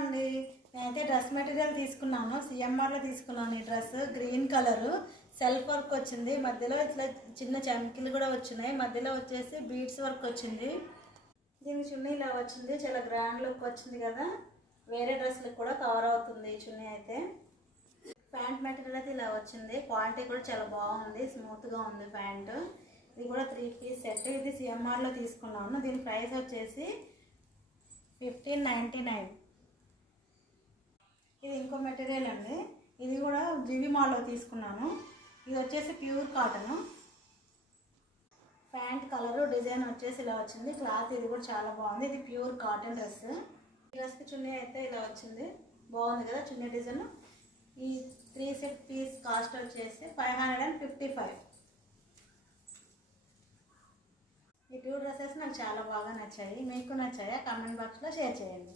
అండి, నేనైతే dress material తీసుకున్నాను. సిఎంఆర్లో తీసుకున్నాను. ఈ dress green colour self work వచ్చింది. మధ్యలో ఇట్లా చిన్న చమ్కీలు కూడా వచ్చినాయి. మధ్యలో వచ్చేసి బీడ్స్ వర్క్ వచ్చింది. దీని చున్నీ ఇలా వచ్చింది. చాలా గ్రాండ్ లుక్ వచ్చింది కదా. వేరే డ్రెస్లకు కూడా కవర్ అవుతుంది ఈ చున్నీ అయితే. ప్యాంట్ మెటీరియల్ అయితే ఇలా వచ్చింది. క్వాలిటీ కూడా చాలా బాగుంది, స్మూత్గా ఉంది ప్యాంటు. ఇది కూడా 3 పీస్ సెట్. ఇది సిఎంఆర్లో తీసుకున్నాను. దీని ప్రైస్ వచ్చేసి 1599. ఇది ఇంకో మెటీరియల్ అండి. ఇది కూడా జీవి మాల్లో తీసుకున్నాను. ఇది వచ్చేసి pure cotton. Pant colour design వచ్చేసి ఇలా వచ్చింది. క్లాత్ ఇది కూడా చాలా బాగుంది. ఇది ప్యూర్ కాటన్ డ్రెస్. ఈ డ్రెస్కి చున్నీ అయితే ఇలా వచ్చింది. బాగుంది కదా చున్నీ డిజైన్. ఈ 3 సెట్ పీస్ కాస్ట్ వచ్చేసి 555. ఈ 2 డ్రెస్సెస్ నాకు చాలా బాగా నచ్చాయి. మీకు నచ్చాయా? కామెంట్ బాక్స్లో షేర్ చేయండి.